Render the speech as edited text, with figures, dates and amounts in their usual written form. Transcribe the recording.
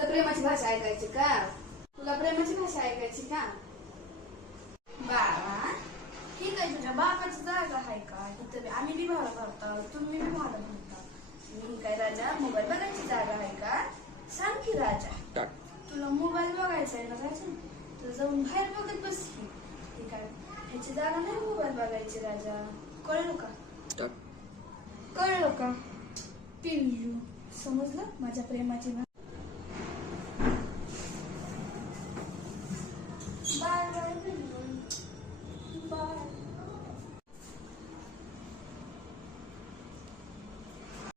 तुला प्रेमाची भाषा ऐकायची का? तुला प्रेमाची भाषा ऐकायची का? बाळा ठीक आहे, तुझ्या बापाची जागा आहे का? इथं आम्ही बी भाडं भरतो, तुम्ही बी भाडं भरता. ही काय राजा मोबाईल बघायची जागा आहे का? सांग की राजा, तुला मोबाईल बघायचा आहे ना राजा, तर जाऊन बाहेर बघत बस की. ठीक आहे, ह्याची जागा नाही मोबाईल बघायची राजा. कळलं का? कळलं का पिल्लू? समजलं माझ्या प्रेमाची